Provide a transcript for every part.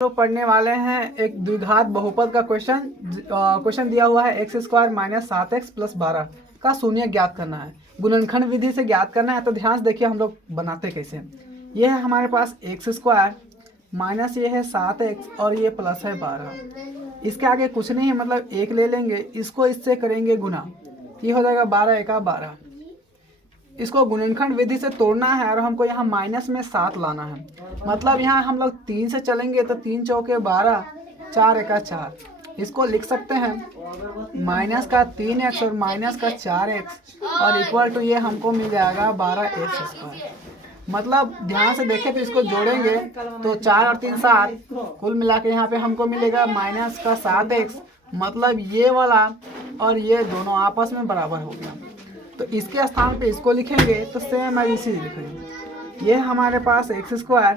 लोग पढ़ने वाले हैं एक द्विघात बहुपद का क्वेश्चन दिया हुआ है x² - 7x + 12 का शून्य ज्ञात करना है। गुणनखंड विधि से ज्ञात करना है। तो ध्यान से देखिए हम लोग बनाते कैसे। ये है हमारे पास x² माइनस ये है 7x और ये प्लस है 12। इसके आगे कुछ नहीं है, मतलब एक ले लेंगे, इसको इससे करेंगे गुना, ये हो जाएगा 12 × 12। इसको गुणनखंड विधि से तोड़ना है और हमको यहाँ माइनस में 7 लाना है। मतलब यहाँ हम लोग 3 से चलेंगे तो 3 चौके 12, 4 × 4। इसको लिख सकते हैं माइनस का 3x और माइनस का 4x और इक्वल टू ये हमको मिल जाएगा 12x²। मतलब ध्यान से देखें तो इसको जोड़ेंगे तो 4 और 3 7, कुल मिला के यहाँ पे हमको मिलेगा माइनस का 7x। मतलब ये वाला और ये दोनों आपस में बराबर हो गया। तो इसके स्थान पे इसको लिखेंगे तो सेम है इसी लिखेंगे। ये हमारे पास x²,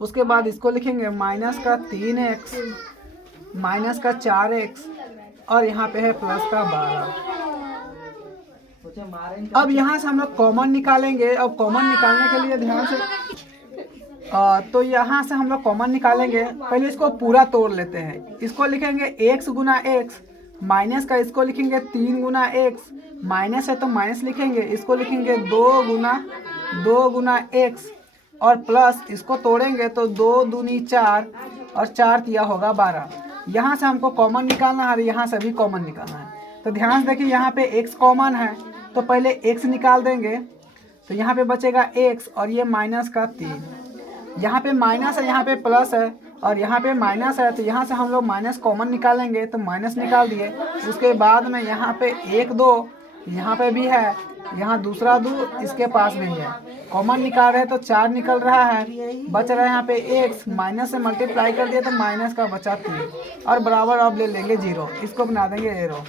उसके बाद इसको लिखेंगे माइनस का 3x माइनस का 4x और यहाँ पे है प्लस का 12। अब यहाँ से हम लोग कॉमन निकालेंगे। अब कॉमन निकालने के लिए ध्यान से तो यहाँ से हम लोग कॉमन निकालेंगे। पहले इसको पूरा तोड़ लेते हैं। इसको लिखेंगे x × x, माइनस का इसको लिखेंगे 3 × x, माइनस है तो माइनस लिखेंगे, इसको लिखेंगे 2 × x और प्लस इसको तोड़ेंगे तो 2 दूनी 4 और 4 तिया होगा 12। यहाँ से हमको कॉमन निकालना है और यहाँ से भी कॉमन निकालना है। तो ध्यान से देखिए यहाँ पे x कॉमन है तो पहले x निकाल देंगे तो यहाँ पे बचेगा x और ये माइनस का 3। यहाँ पे माइनस है, यहाँ पे प्लस है और यहाँ पे माइनस है, तो यहाँ से हम लोग माइनस कॉमन निकालेंगे तो माइनस निकाल दिए। उसके बाद में यहाँ पे 1 2 यहाँ पे भी है, यहाँ दूसरा 2 इसके पास भी है। कॉमन निकाल रहे हैं तो 4 निकल रहा है, बच रहा है यहाँ पे x, माइनस से मल्टीप्लाई कर दिया तो माइनस का बचा 3 और बराबर अब ले लेंगे 0। इसको बना देंगे 0।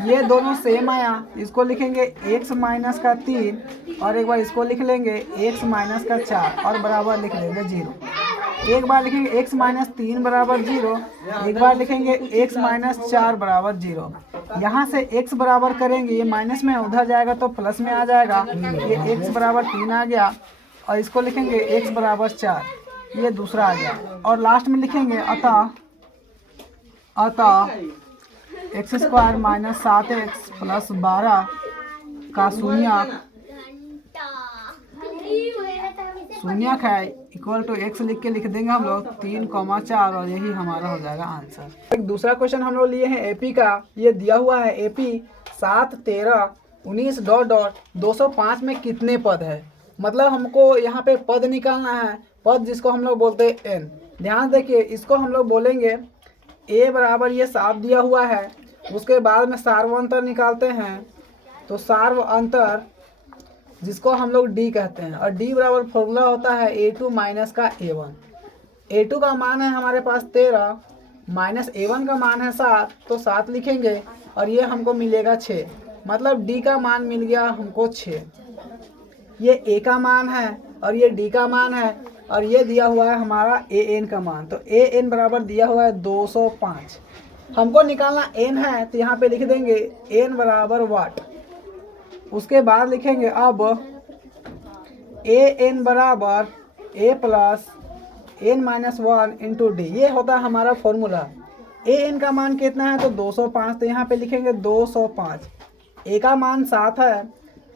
ये दोनों सेम आया, इसको लिखेंगे x माइनस का 3 और एक बार इसको लिख लेंगे x माइनस का 4 और बराबर लिख लेंगे 0। एक बार लिखेंगे x माइनस 3 बराबर 0, एक बार लिखेंगे x माइनस 4 बराबर 0। यहाँ से x बराबर करेंगे, ये माइनस में उधर जाएगा तो प्लस में आ जाएगा। ये x बराबर 3 आ गया और इसको लिखेंगे x बराबर 4, ये दूसरा आ गया। और लास्ट में लिखेंगे अतः x² - 7x + 12 का शून्यक है इक्वल टू x लिख के लिख देंगे हम लोग 3,4 और यही हमारा हो जाएगा आंसर। एक दूसरा क्वेश्चन हम लोग लिए हैं एपी का। ये दिया हुआ है एपी 7 13 19 ... 205 में कितने पद है। मतलब हमको यहाँ पे पद निकालना है, पद जिसको हम लोग बोलते हैं n। ध्यान देखिए, इसको हम लोग बोलेंगे a बराबर ये 7 दिया हुआ है। उसके बाद में सार्वअंतर निकालते हैं तो सार्वअंतर जिसको हम लोग d कहते हैं और d बराबर फॉर्मूला होता है a2 माइनस का a1। a2 का मान है हमारे पास 13 माइनस a1 का मान है 7, तो 7 लिखेंगे और ये हमको मिलेगा 6। मतलब d का मान मिल गया हमको 6। ये a का मान है और ये d का मान है और ये दिया हुआ है हमारा an का मान। तो an बराबर दिया हुआ है 205। हमको निकालना n है तो यहाँ पे लिख देंगे n बराबर वाट। उसके बाद लिखेंगे अब an बराबर a plus n minus 1 into D. ये होता है हमारा फॉर्मूला। an का मान कितना है तो 205, तो यहाँ पे लिखेंगे 205। a का मान 7 है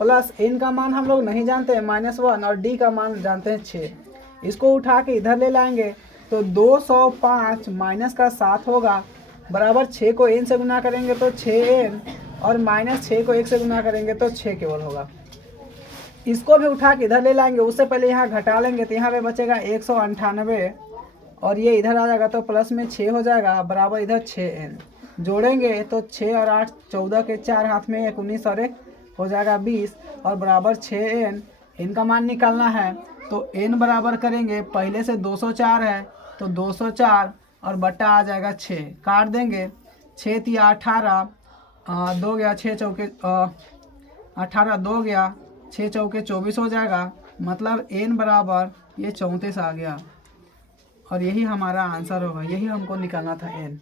प्लस n का मान हम लोग नहीं जानते हैं -1 और d का मान जानते हैं 6। इसको उठा के इधर ले लाएंगे तो 205 माइनस का 7 होगा बराबर 6 को n से गुना करेंगे तो 6n और माइनस 6 को 1 से गुना करेंगे तो 6 केवल होगा। इसको भी उठा के इधर ले लाएंगे, उससे पहले यहाँ घटा लेंगे तो यहाँ पे बचेगा 198 और ये इधर आ जाएगा तो प्लस में 6 हो जाएगा बराबर इधर 6n। जोड़ेंगे तो 6 और 8 14 के 4 हाथ में 19 और 1 हो जाएगा 20 और बराबर 6n। n का मान निकालना है तो n बराबर करेंगे, पहले से 204 है तो 204 और बट्टा आ जाएगा 6, काट देंगे 6 तिया 18 2 गया 6 चौके 18 2 गया 6 चौके 24 हो जाएगा। मतलब n बराबर ये 34 आ गया और यही हमारा आंसर होगा। यही हमको निकालना था n।